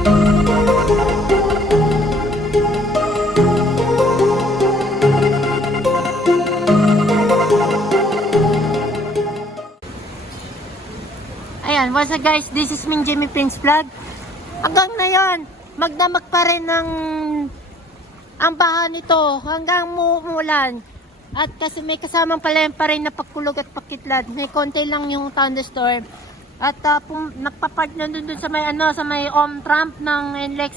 Ayan, what's up guys? This is Ming Jimmy Prince Vlog. Hanggang ngayon, magdamag pa rin ng ang baha nito hanggang umuulan. At kasi may kasamang pala pa rin na pagkulog at pakitlat. May konti lang yung thunderstorm. At nagpa-park na dun sa may sa may on-ramp ng NLEX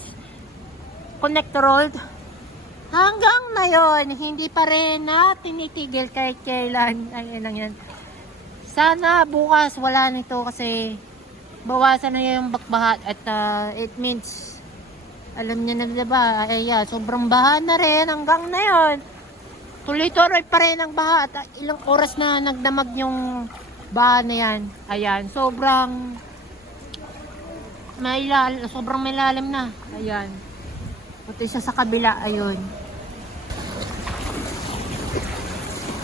Connector Road. Hanggang ngayon, hindi pa rin na tinitigil kahit kailan. Ayun lang yan. Sana bukas wala nito kasi bawasan na yung bakbaha at it means alam niyo na diba, sobrang baha na rin hanggang na yon. Tuloy-tuloy pa rin ang baha at ilang oras na nagdamag yung baha na yan. Ayan, sobrang malalim na. Ayan. Pati siya sa kabila, ayun.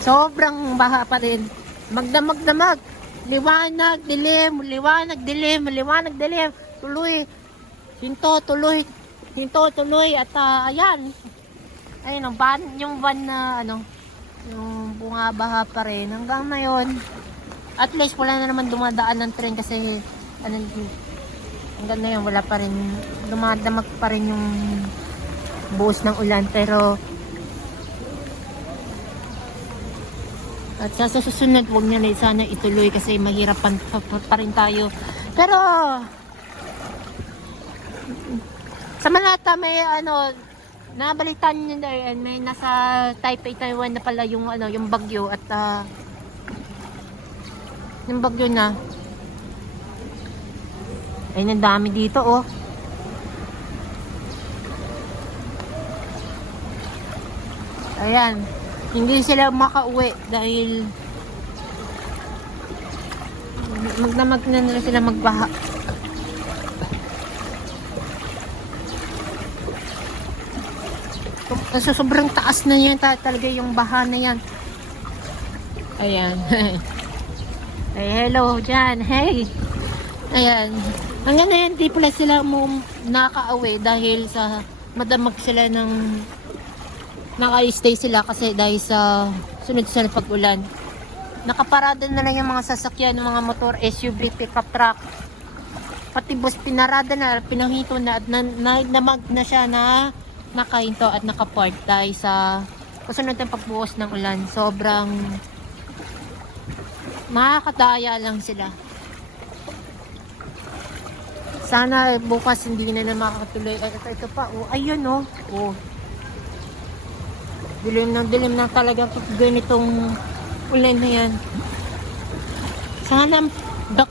Sobrang baha pa rin. Magdamag-damag, liwanag, dilim, liwanag, dilim, liwanag, dilim, tuloy, hinto, tuloy, at ayan, ayun, yung van na, yung bungabaha pa rin, hanggang na yun, at least wala na naman dumadaan ng tren kasi, hanggang na yun, wala pa rin, dumadamag pa rin yung buhos ng ulan, pero, at sa susunod, huwag niya na sana ituloy kasi mahirap pa rin tayo. Pero, sa Malata may nabalitan niyo na may nasa Taipei, Taiwan na pala yung yung bagyo at yung bagyo na. Ay, ang dami dito oh. Ayan. Hindi sila makauwi dahil magdamag na nila sila magbaha. So, sobrang taas na yan talaga yung baha na yan. Ayan. Hey, hello dyan. Hey. Ayan. Hanggang na yan, di pala sila nakauwi dahil sa madamag sila ng naka-stay sila kasi dahil sa sunod sa pag-ulan. Nakaparada na lang yung mga sasakyan, mga motor, SUV, pickup truck. Pati bus pinarada na, pinahito na at namag na siya na nakahinto at nakapark dahil sa kasunod ng pagbuhos ng ulan. Sobrang makakadaya lang sila. Sana bukas hindi na makakatuloy. Ito pa, oh, ayun oh. Oh. Dilim na talaga ganitong ulan na yan. Sana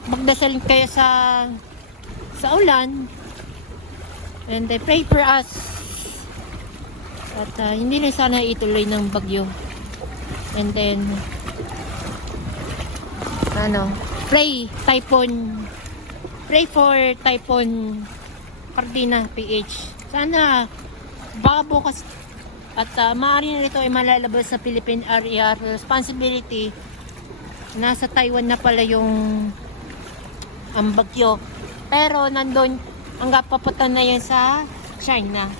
magdasal kayo sa ulan. And pray for us. At hindi na sana ituloy ng bagyo. And then pray for Typhoon Cardina PH. Sana baka bukas at maaari na ito ay malalabas sa Philippine Area Responsibility. Nasa Taiwan na pala yung ang bagyo. Pero nandun, hanggang papunta na yan sa China.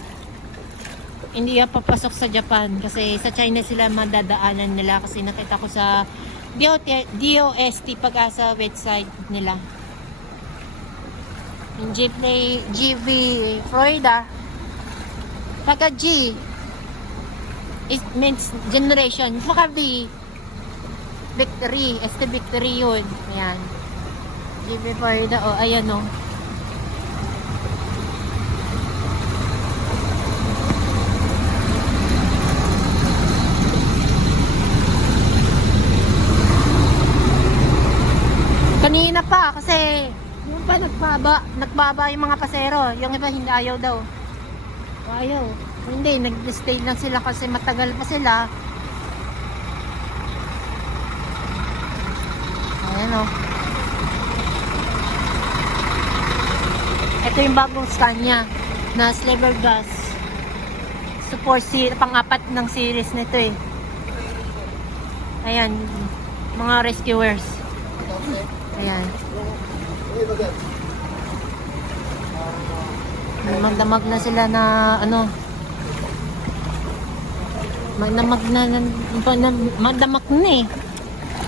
Hindi yan papasok sa Japan. Kasi sa China sila madadaanan nila. Kasi nakita ko sa DOST Pag-asa website nila. Yung GV Florida. Pagka G, it means generation. Maka V, victory. Este victory yun. Ayan. GV Florida. O, ayan o. Kanina pa kasi yung pa nagbaba yung mga pasero. Yung iba hindi ayaw daw. Ayaw. Hindi, nag-stay lang sila kasi matagal pa sila. Ayan o. Ito yung bagong Scania na Sliver Gas. Support pang-apat ng series nito eh. Ayan, mga rescuers. Ayan. magdamag na sila na ano, magdamag magdamag na eh.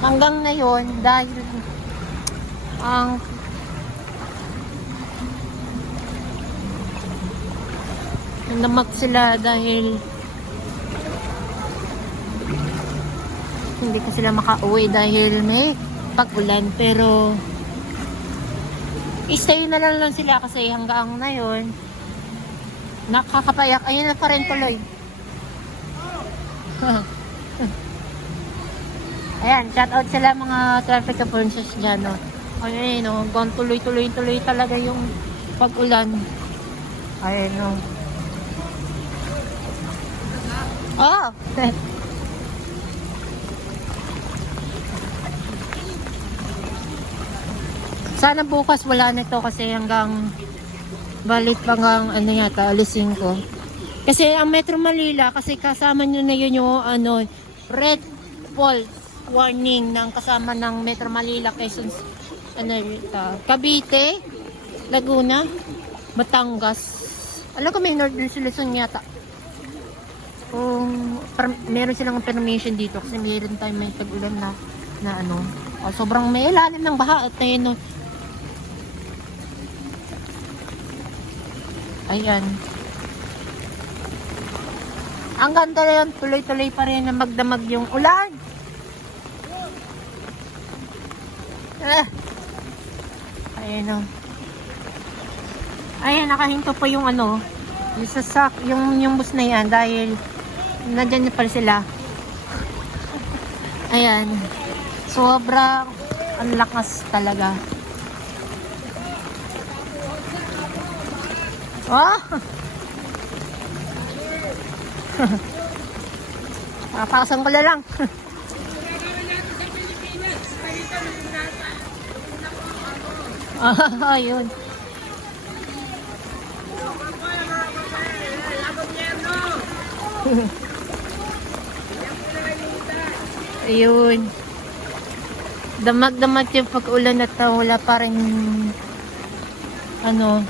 Hanggang ngayon, dahil ang magdamag sila dahil hindi ka sila makauwi dahil may pag-ulan, pero stay na lang sila kasi hanggang ngayon nakakapayak. Ayun na pa rin tuloy. Ayan, shout out sila mga traffic offenses dyan, no. Ayun, no, hanggang tuloy talaga yung pag-ulan. Ayun, no. Oh! Sana bukas wala nito kasi hanggang balik hanggang ano yata, alas 5. Kasi ang Metro Manila, kasi kasama nyo na yun yung ano, red false warning ng kasama ng Metro Manila, Quezon, ano, Cavite, Laguna, Batangas. Alam ko may Northern Luzon yata. Kung meron silang permission dito kasi meron tayong may tag-ulan na ano. Sobrang may ilalim ng baha at ayun, no. Ayan. Ang ganda na yun, tuloy-tuloy pa rin na magdamag yung ulan. Ayan, o. Ayan, nakahinto pa yung ano, yung sasak, yung bus na yan dahil nandyan na pala sila. Ayan. Sobrang ang lakas talaga. Oh! Pakasang ko na lang. Ayun. Ayun. Damag-damag yung pag-ulan at wala pa rin ano,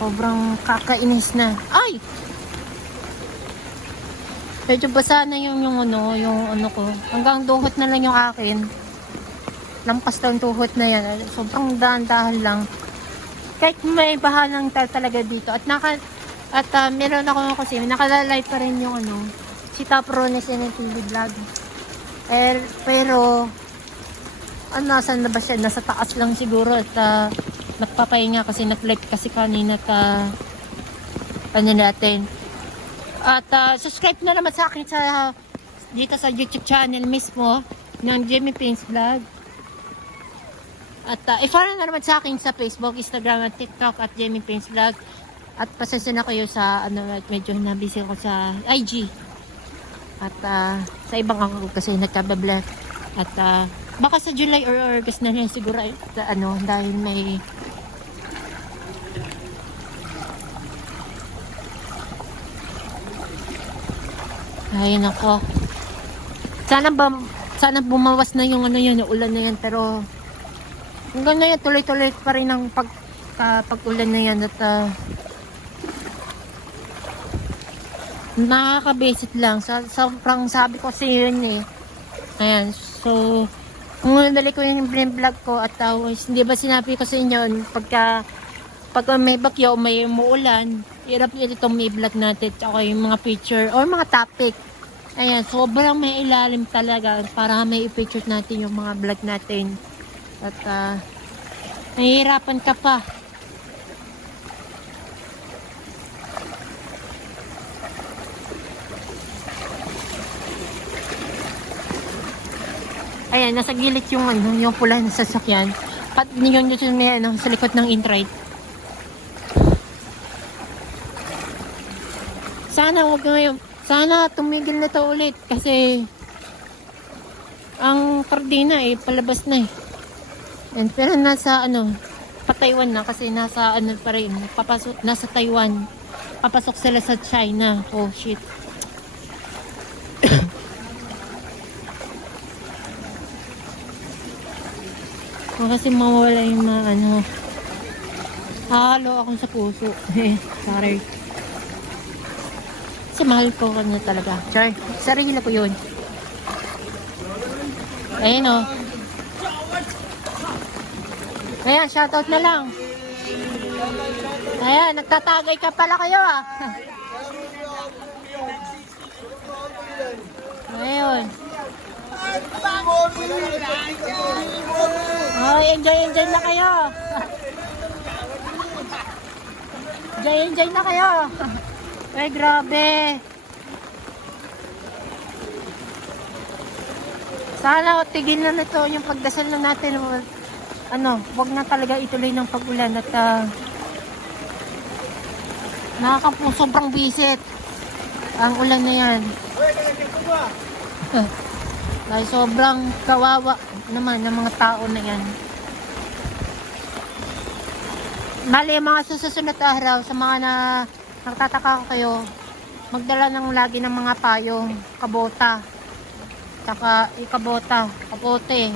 sobrang kakainis na. Ay! Medyo basa na yung ano ko. Hanggang duhot na lang yung akin. Lampas lang duhot na yan. Sobrang dahan-dahan lang. Kahit may bahanang talaga dito. At meron ako kasi nakalalay pa rin yung ano, si Top Rones and TV vlog. Pero saan na ba siya? Nasa taas lang siguro at nagpapahinga kasi nag-live kasi kanina ano natin. At subscribe na naman sa akin dito sa YouTube channel mismo ng Jemmy Pins Vlog. At i-follow na naman sa akin sa Facebook, Instagram at TikTok at Jemmy Pins Vlog. At pasensya na kayo sa medyo na-busy ako sa IG. At sa ibang ako kasi nagkabablog. At baka sa July or August na rin siguro dahil may ayun ako. Sana bumawas na yung yung ulan na yan, pero hanggang ngayon tuloy-tuloy pa rin ang pag-ulan na yan at nakakabesit lang. Sobrang sabi ko kasi yun eh. Ayan, so kung nandali ko yung vlog ko at hindi ba sinabi ko sa inyo pag may bagyo o may umuulan, hirap ito may vlog natin tsaka yung mga picture or mga topic. Ayan, sobrang may ilalim talaga para may i-picture natin yung mga vlog natin. At nahihirapan ka pa. Ayan, nasa gilid yung yung pula ng sasakyan. At yung may sa likod ng intride. Sana tumigil na to ulit kasi ang Cardina palabas na eh. And, pero nasa pa Taiwan na kasi nasa pa rin, nasa Taiwan. Papasok sila sa China. Oh shit. Kasi mawala yung mga Halo akong sa puso. Sorry. Kasi mahal ko kanya talaga. Sorry. Sarili ko yun. Ayun o. Ayan, shoutout na lang. Ayan, nagtatagay ka pala kayo ah. Ayun. Oh, enjoy na kayo. Enjoy na kayo. Ay, grabe. Sana tigil na nito yung pagdasal na natin. Ano, wag na talaga ituloy ng pag-ulan at sobrang bisit ang ulan na yan. Dahil sobrang kawawa naman ng mga tao na yan. Bali, mga susunod na araw, sa mga nagtataka kayo, magdala ng lagi ng mga payong, kabota, saka kapote.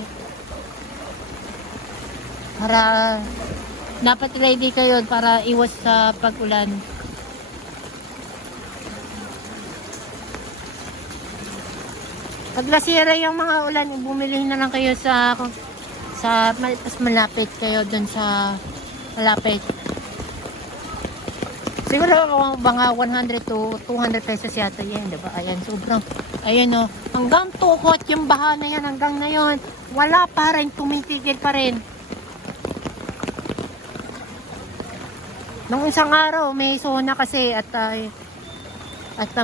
Para dapat ready kayo para iwas sa pag-ulan. Pag nasira yung mga ulan, bumili na lang kayo sa mas malapit kayo dun sa malapit. Siguro mga 100 to 200 pesos yata yan, diba? Ayan, sobrang, ayan o, hanggang tukot yung baha na yan, hanggang ngayon, wala pa rin, tumitigil pa rin. Nung isang araw, may sona kasi at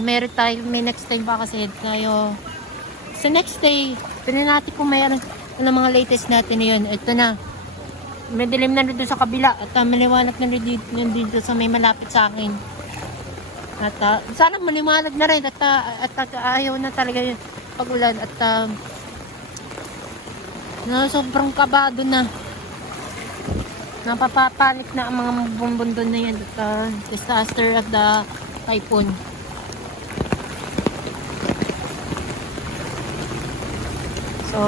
meron tayo, may next time pa kasi tayo. Sa next day, pinan natin kung mayroon mga latest natin na yun. Ito na. May dilim na dito sa kabila. At maliwanag na dito sa may malapit sa akin. At sana maliwanag na rin. At ayaw na talaga yung pag-ulan. At sobrang kabado na. Napapapanik na ang mga bumbundon na yan. At disaster of the typhoon. So,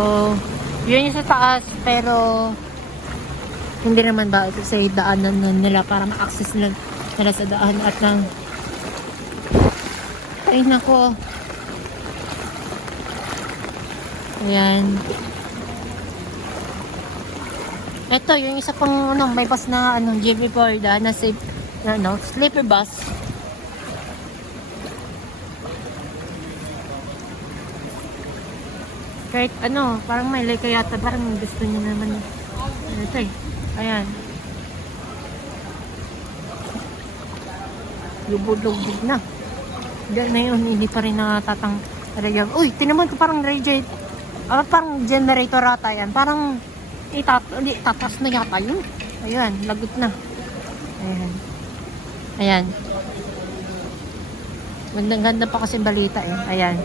yun yung sa taas, pero hindi naman ba ito sa daanan nila para ma-access nila sa daan at nang ay nako. Ayan. Ito, yung isa pang may bus na GB Borda na sleeper bus. Kahit parang may like yata, parang gusto niya naman. Ito eh. Ayan. Lubog-lubog na. Diyan na yun, hindi pa rin natatang. Uy, tinaman ko parang radiate. Parang generator ata yan. Parang tatas na yata yun. Ayan, lagot na. Ayan. Ayan. Ganda pa kasi balita eh. Ayan.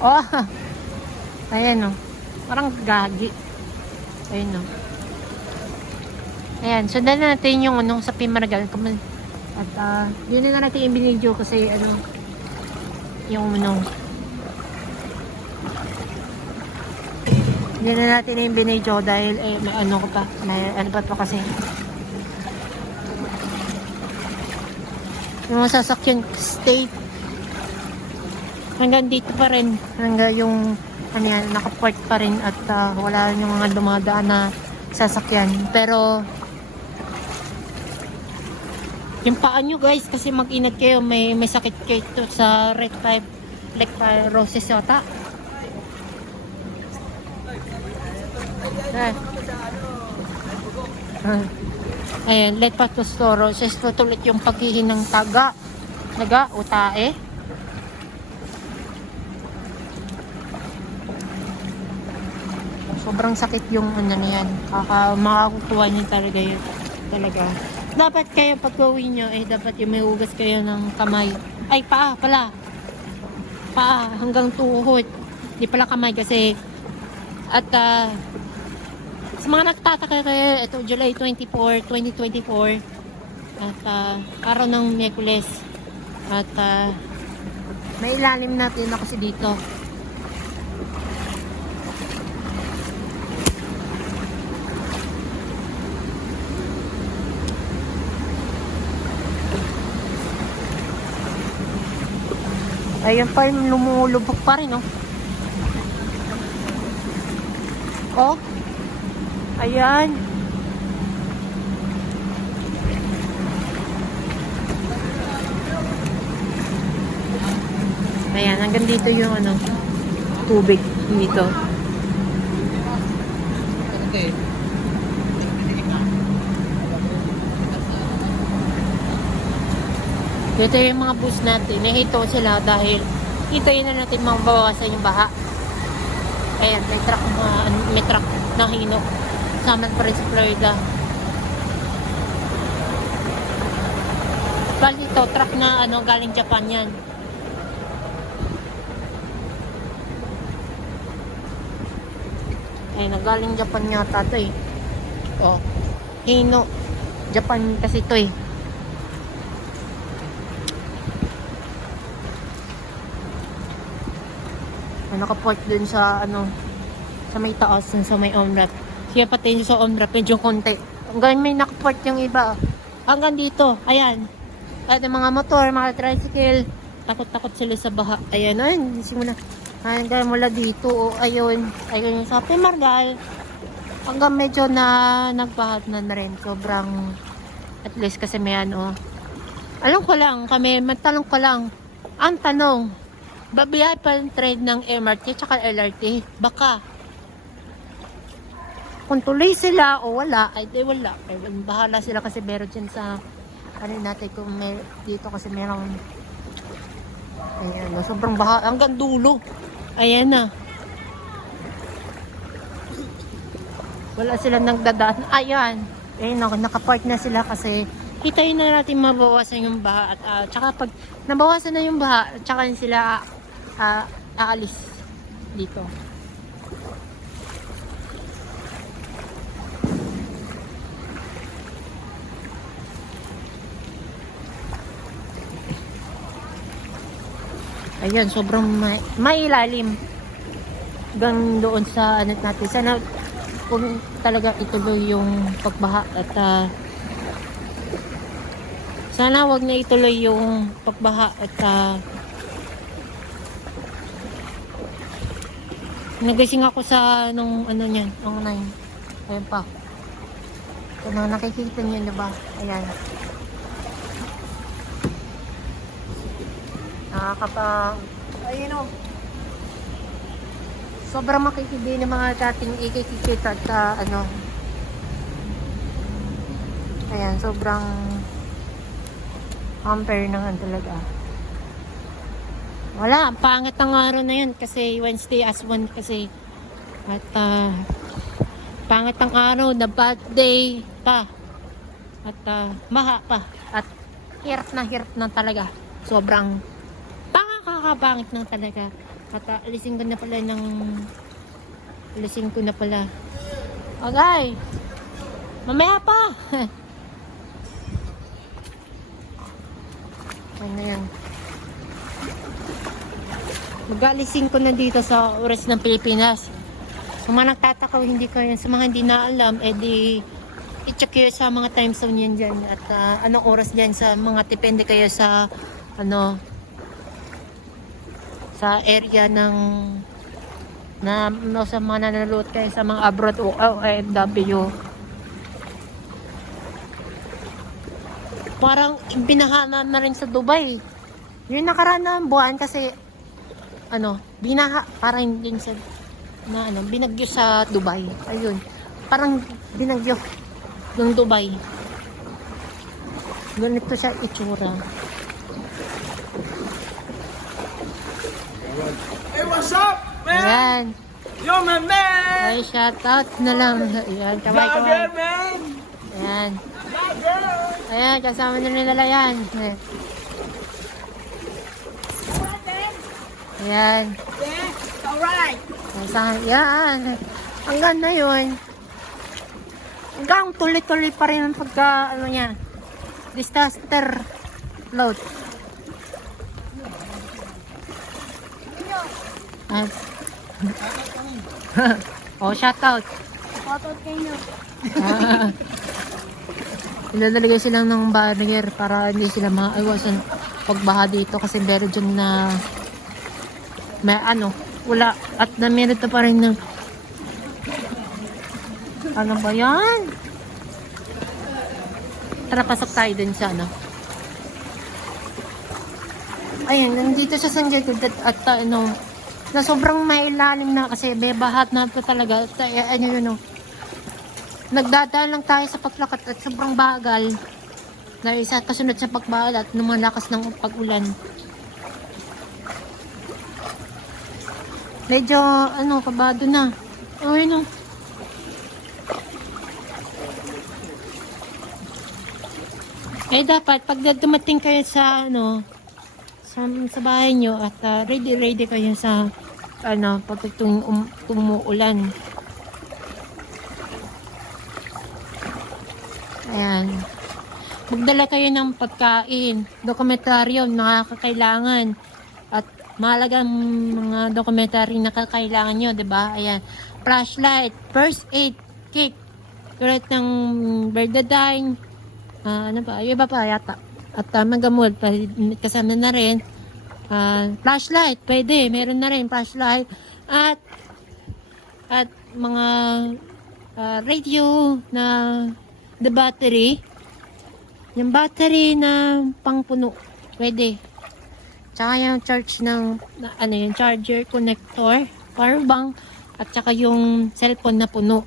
Oh, ayan o. Parang gagi. Ayan o. Ayan. Sundan na natin yung sa Pimaragal. At yun na natin yung binidyo kasi yung yun na natin yung binidyo dahil may ko pa. May pa kasi. Yung sasakyan state hanggang dito pa rin. Hanggang yung nakapark pa rin at wala yung mga dumadaan na sasakyan. Pero yung paa nyo guys, kasi mag-ingat kayo, may sakit kayo sa red roses yata. Ayan, leptospirosis tutulit yung paghihinang taga o tae. Sobrang sakit yung na yan. Makakukuha niyo talaga yun. Talaga. Dapat kayo pag gawin nyo, dapat yung may hugas kayo ng kamay. Ay, paa pala. Paa hanggang tuhod. Di pala kamay kasi. At sa mga nagtataka kayo, ito July 24, 2024. At araw ng Miyerkules. At may ilalim natin na kasi dito. Ayun pa yung lumulubog pa rin, oh. Oh. Ayan. Ayan, hanggang dito yung ano, tubig dito. Ito yung mga bus natin. Nahito sila dahil hintayin na natin mabawasan yung baha. Ayan, may truck na hino. Saman pa rin sa Florida. Bali ito, truck na ano, galing Japan yan. Ayan, galing Japan yata ito eh. Oh, hino. Japan kasi ito eh. Nakapark dun sa ano, sa may taas, sa may on-ramp. Kaya pati yung sa on-ramp medyo konti. Hanggang may nakapark yung iba. Hanggang dito, ayan. At yung mga motor, mga tricycle, takot-takot sila sa baha. Ayan, ayun, simula. Hanggang mula dito, oh, ayun. Ayun yung sa Pimargal. Hanggang medyo na nagbahat na rin. Sobrang, at least kasi may ano. Alam ko lang, matanong ko lang. Ang tanong, babiyahe pa yung trend ng MRT tsaka LRT. Baka. Kung tuloy sila o wala, ay di wala. Ay, bahala sila kasi meron dyan sa ano natin kung may, dito kasi meron. Ayan, sobrang baha. Hanggang dulo. Ayan na. Wala silang nagdadaan. Ayan. Ayan, nakapark na sila kasi hitayin na natin mabawasan yung baha. At tsaka pag nabawasan na yung baha, tsaka sila aalis dito. Ayan, sobrang mailalim hanggang doon sa ano natin. Sana kung talaga ituloy yung pagbaha at sana wag na ituloy yung pagbaha at nagising ako sa nung ano niyan, nung 9. Ayan pa. Ito na nakikita niyo, diba? Ayan. Ayun o. Sobrang makikidi ng mga dating ikikikita at ano. Ayan, sobrang ampere na talaga. Wala, pangit ang araw na yun kasi Wednesday as one kasi at pangit ang araw, na bad day pa at maha pa at hirap na talaga, sobrang kakapangit na talaga at alisin ko na pala okay, mamaya pa. Ano na yan, mag-alising ko na dito sa oras ng Pilipinas. Sa mga nagtataka hindi kayo, sa mga hindi na alam, edi i-check kayo sa mga time zone yan dyan at anong oras dyan sa mga depende kayo sa ano, sa area ng sa mga nanonood kayo sa mga abroad o OFW. Parang binaha na rin sa Dubai yung nakaraan na buwan kasi ano, binaha, parang din sa na ano, binagyo sa Dubai. Ayun. Parang binagyo ng Dubai. Ganito siya itsura. Hey, what's up, man? Ayan. Yo, my man! Ay, shout out na lang. Ayan, Vlogger, kaway. man! Ayan. Vlogger! Ayan, kasama na nila yan. Ayan. Yeah, alright! Yan. Hanggang na yun. Hanggang tuloy-tuloy pa rin ang pagka, ano niya, disaster load. Oh, shout out. Shout out kayo. Ilalagay silang ng barrier para hindi sila maiwasan pagbaha dito kasi meron dyan na may ano, wala. At namirito pa rin ng ano ba yan? Tara, pasok tayo dun sa ano. Ayun, nandito sa San Diego at ano, na sobrang mailalim na kasi bebahat na po talaga. Ano yun, nagdadaan lang tayo sa paglakat at sobrang bagal. Dahil sa kasunod sa pagbagal at lumalakas ng pag-ulan. Medyo, ano, kabado na. Ayun, eh, dapat, pag dumating kayo sa, ano, sa bahay nyo at ready kayo sa, ano, pag umuulan. Ayan. Magdala kayo ng pagkain, dokumentaryo na kakailangan at mahalagang mga dokumentary na kakailangan nyo, diba? Ayan. Flashlight, first aid kit, tulad ng Berdadine, ano pa, iba pa yata. At magamot, kasama na rin. Flashlight, pwede, meron na rin flashlight. At mga radio na the battery. Yung battery na pangpuno, pwede. Tsaka yung charge ng, ano yung charger connector, power bank, at tsaka yung cellphone na puno.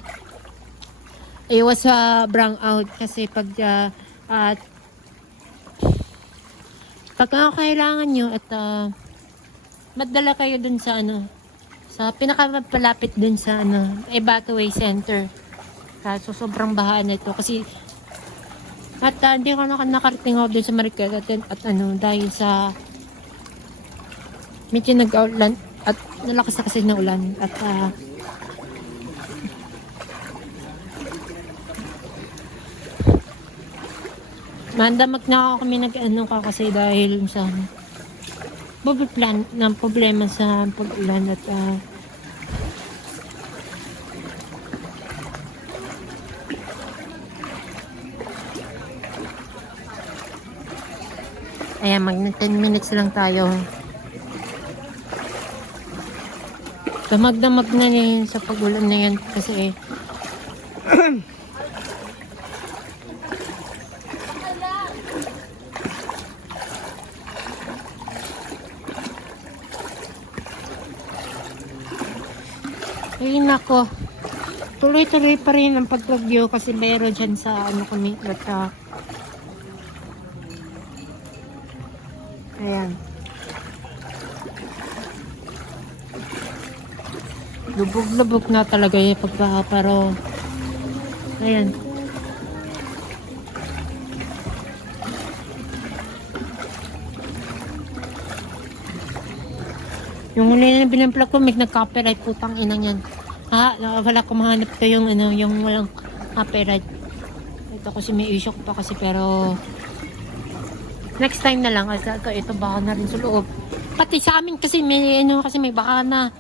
Iwas sa brown out kasi pag kailangan nyo at madala kayo dun sa ano, sa pinakamapalapit dun sa ano, evacuate center. So sobrang baha na ito kasi at hindi ko nakarating ako dun sa Marikal at ano, dahil sa medyo nag-ulan at nalakas na kasi ng ulan at mandamag na ako kami nag-ano ka kasi dahil sa plan ng problema sa pag-ulan at ayan, mag 10 minutes lang tayo. Damag-damag na yun sa pag-ulan na yan kasi ay nako, tuloy-tuloy pa rin ang pagbagyo kasi meron dyan sa ano kami at ayan, lubog-lubog na talaga yung pagbaha pero ayan, yung huli na binamplak ko may nag-copyright, putang inang yan. Wala ko mahanap ko yung ano, yung walang copyright. Ito kasi may issue ko pa kasi pero next time na lang kasi ito baka na rin sa loob. Pati sa amin kasi may ano, kasi may baka na.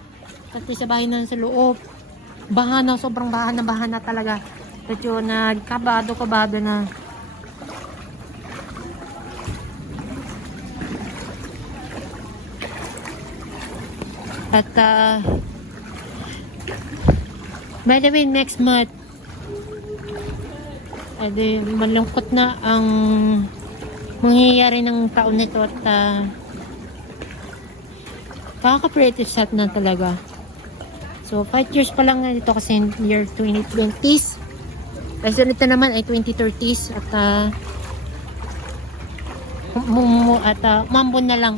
Pati sa bahay na sa loob. Baha na, sobrang baha na talaga. Medyo nagkabado na. At by the way, next month malungkot na ang mangyayari ng taon nito at kaka-creative set na talaga. So 5 years pa lang na dito kasi year 2020s. Kasi nito naman ay 2030s at mambon na lang.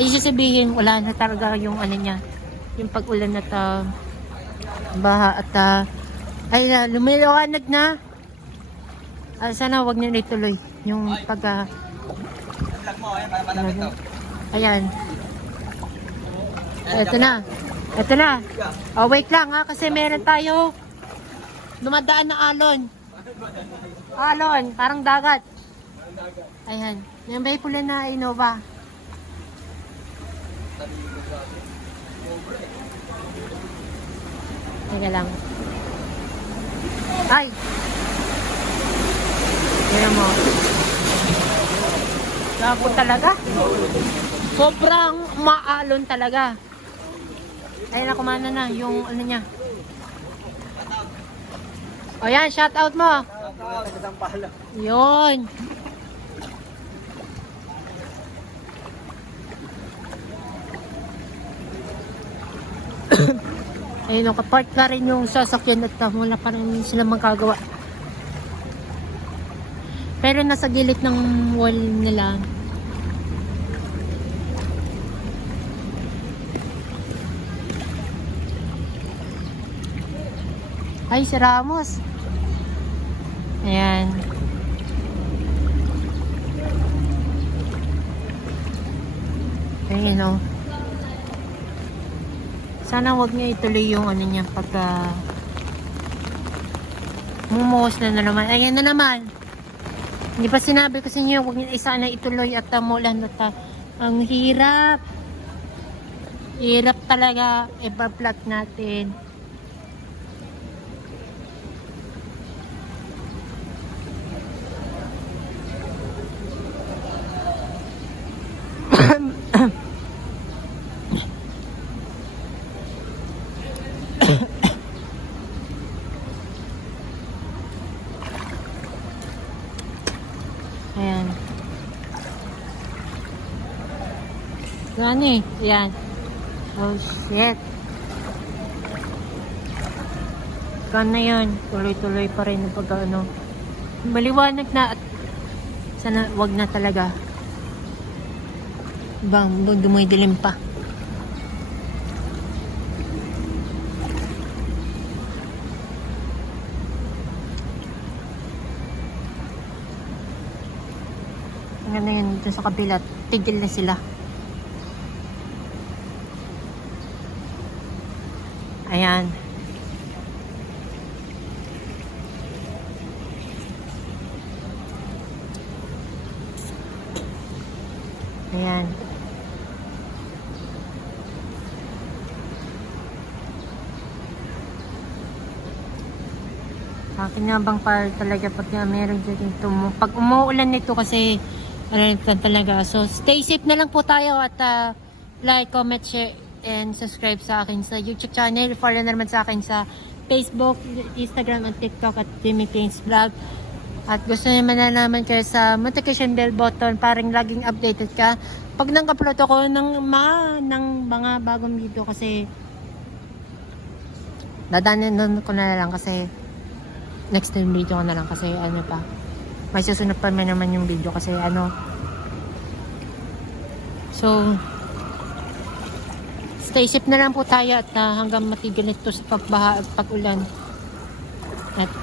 Ay sasabihin wala na talaga yung ano niya, yung pag-ulan at baha at lumiliwanag na. Sana wag niyo ituloy yung pag ayan. Ito na. Oh, wait lang ha kasi meron tayo dumadaan na alon. Alon, parang dagat. Ayan. Yan ba yung pula na Innova? Teka lang. Ay! Ayan mo. Labo talaga. Sobrang maalon talaga. Ayun na, kumana na yung ano niya. O yan, shout out mo. Yun. Ayun, nakapark ka rin yung sasakyan at wala pa rin sila magagawa. Pero nasa gilid ng wall nila. Ay, si Ramos. Ayan. Ayan, o. Sana wag niya ituloy yung ano niya pagka mumuhos na naman. Ayan na naman. Hindi pa sinabi ko sa inyo, wag niya sana ituloy at mulan at ang hirap. Hirap talaga i-vlog natin. Ayan. Ano eh? Ayan. Oh shit. Kan na yun. Tuloy-tuloy pa rin ang pag-ano. Maliwanag na at sana wag na talaga. Bang, dumidilim pa. Hanggang na yun dito sa kabila. Tigil na sila. Ayan. Ayan. Kinabang pa talaga pag meron dito. Pag umuulan nito kasi ano talaga. So stay safe na lang po tayo at like, comment, share, and subscribe sa akin sa YouTube channel. Follow na naman sa akin sa Facebook, Instagram, and TikTok at Jimmy Pains Vlog. At gusto naman na naman kayo sa notification bell button para laging updated ka pag nang-upload ako ng mga bagong video kasi dadanin ko na lang kasi next time video ko na lang kasi ano pa may susunod pa naman yung video kasi ano so stay safe na lang po tayo at hanggang matigil ito sa pagbaha at pag-ulan at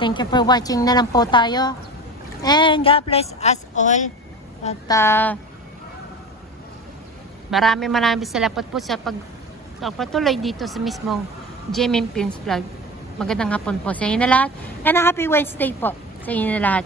thank you for watching na lang po tayo and God bless us all at maraming salamat po sa pagpatuloy dito sa mismong Jimmy Pains Vlog. Magandang hapon po sa inyo na lahat and a happy Wednesday po sa inyo na lahat.